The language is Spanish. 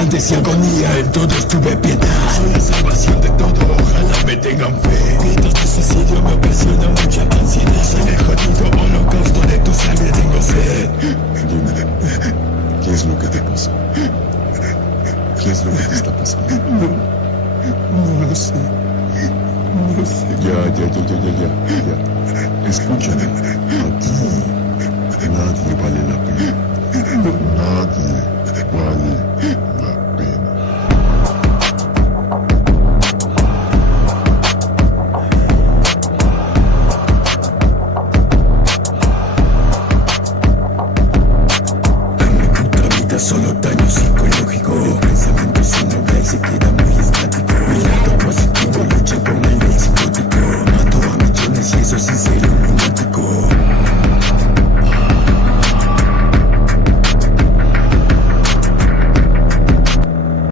gigantes y agonía, en todos tuve piedad. Soy la salvación de todo, ojalá me tengan fe. Gritos de suicidio me ocasiona mucha ansiedad. Soy el jodido holocausto de tu sangre, tengo sed. Dime, ¿qué es lo que te pasa? ¿Qué es lo que te está pasando? No lo sé. No lo sé. Ya. Escúchame, aquí nadie vale la pena. Nadie vale la pena. En mi puta vida solo daño.